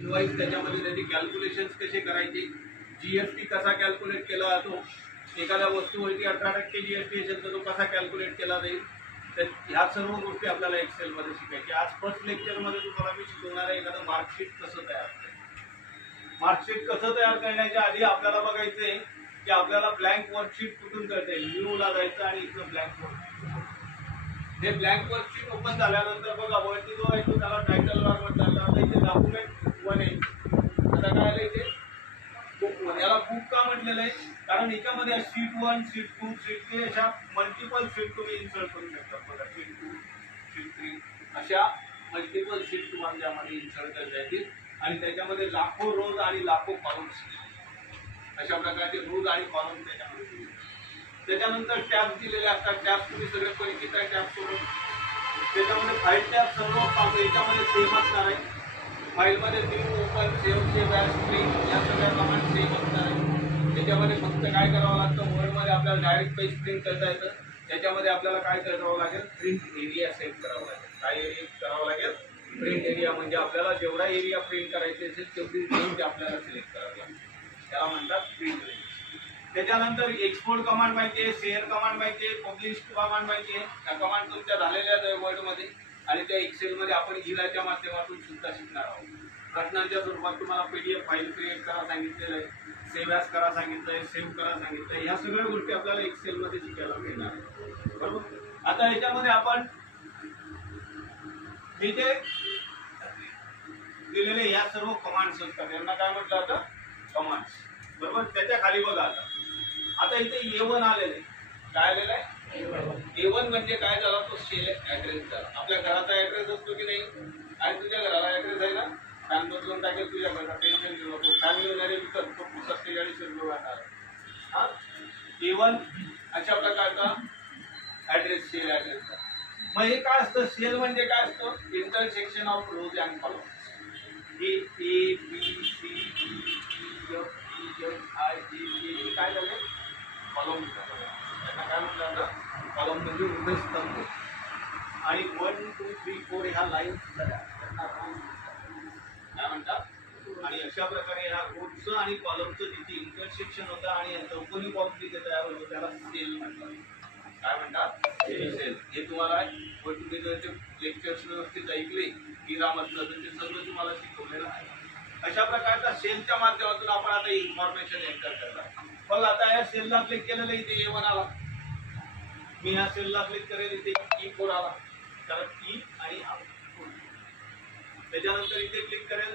Invoice त्याच्यामध्ये त्याची calculations कसे करायचे, जीएसटी कसा कॅल्क्युलेट केला जातो, एखाद्या वस्तूवरती 18% जीएसटी असेल तर तो कसा कॅल्क्युलेट केला जाईल, तर ह्या सर्व गोष्टी आपल्याला एक्सेलमध्ये शिकायची. आज फर्स्ट लेक्चरमध्ये तुम्हाला मी शिकवणार आहे एखादं मार्कशीट कसं तयार करायचं. मार्कशीट कसं तयार करण्याच्या आधी आपल्याला बघायचं आहे की आपल्याला ब्लँक वर्कशीट कुठून करता येईल. न्यूला जायचं आणि इथं ब्लँक वर्कशीट, हे ब्लँक वर्कशीट ओपन झाल्यानंतर बघा वरती जो आहे तो त्याला टायटल बार म्हणतात. आता इथे डॉक्युमेंट 1 आहे. आता काय आलं इथे बुक 1. याला बुक का म्हटलेलं आहे, कारण याच्यामध्ये शीट 1, शीट 2, शीट 3 अशा मल्टिपल शीट तुम्ही इन्सर्ट करू शकता. बघा शीट 2, शीट 3 अशा मल्टिपल शीट तुम्हाला त्यामध्ये इन्सर्ट करता येतील आणि त्याच्यामध्ये लाखो रोज आणि लाखो कॉलम्स अशा प्रकारचे रोज आणि कॉलम त्याच्यामध्ये दिले. त्याच्यानंतर टॅब्स दिलेले असतात. टॅब्स तुम्ही सगळे परिचित आहे टॅब सोडून. त्याच्यामध्ये फाईल टॅब सर्व याच्यामध्ये सेम असणार आहे. फाईलमध्ये new, open, save, save as, print या सगळ्या कमांड सेम असणार आहे. त्याच्यामध्ये फक्त काय करावं लागतं, वर्डमध्ये आपल्याला डायरेक्ट पेज प्रिंट करता येतं. त्याच्यामध्ये आपल्याला काय करावं लागेल, प्रिंट एरिया सेट करावा लागेल. काय एरिया करावं लागेल, प्रिंट एरिया. म्हणजे आपल्याला जेवढा एरिया प्रिंट करायचे असेल तेवढी रेंज आपल्याला सिलेक्ट करावी लागेल. त्याला म्हणतात प्रिंट रेंज. त्याच्यानंतर एक्सपोर्ट कमांड माहिती आहे, शेअर कमांड माहिती आहे, पब्लिश कमांड माहिती आहे. त्या कमांड तुमच्या झालेल्या आहेत वर्डमध्ये आणि त्या एक्सेलमध्ये आपण इलाच्या माध्यमातून सुद्धा शिकणार आहोत. घटनांच्या स्वरूपात तुम्हाला पीडीएफ फाईल क्रिएट करा सांगितलेलं आहे, सेव्ह ॲज करा सांगितलं आहे, सेव्ह करा सांगितलं आहे. ह्या सगळ्या गोष्टी आपल्याला एक्सेलमध्ये शिकायला मिळणार आहे. बरोबर. आता याच्यामध्ये आपण इथे दिलेले ह्या सर्व कमांड्स असतात. यांना काय म्हटलं आता, कमांड्स. बरोबर. त्याच्या खाली बघा आता इथे A1 आलेलं आहे. काय आलेलं आहे, A1 म्हणजे काय झाला, तो सेल ऍड्रेस झाला. आपल्या घराचा ऍड्रेस असतो की नाही, आणि तुझ्या घराला ऍड्रेस आहे ना, फॅन बदलून टाकेल तुझ्या घराचा, टेन्शन घेऊ नको. फॅन येणारे विकत तो 47 रुपये वाढणार आहे. हा A1 अशा प्रकारचा ऍड्रेस, सेल ऍड्रेस. मग हे काय असतं, सेल म्हणजे काय असतं, intersection of rose and columns. A B C D E F G H I J K काय झाले, कॉलम. त्यांना काय म्हटलं जातं, कॉलम म्हणजे उभे स्तंभ. आणि 1 2 3 4 ह्या लाईन काय म्हणतात. आणि अशा प्रकारे ह्या रोजचं आणि कॉलमचं जिथे इंटरसेक्शन होतं आणि चौकोनी बॉक्स जिथे तयार होतो त्याला सेल म्हणतात. काय म्हणतात, सेल. हे तुम्हाला लेक्चर्स व्यवस्थित ऐकले की रामचंद्र ते सगळं तुम्हाला शिकवलेलं आहे. अशा प्रकारच्या सेलच्या माध्यमातून आपण आता इन्फॉर्मेशन एंटर करणार. मग आता या सेलला क्लिक केलेलं इथे A1 आला. मी ह्या सेलला क्लिक करेल इथे E4 आला, कारण E आणि त्याच्यानंतर इथे क्लिक करेल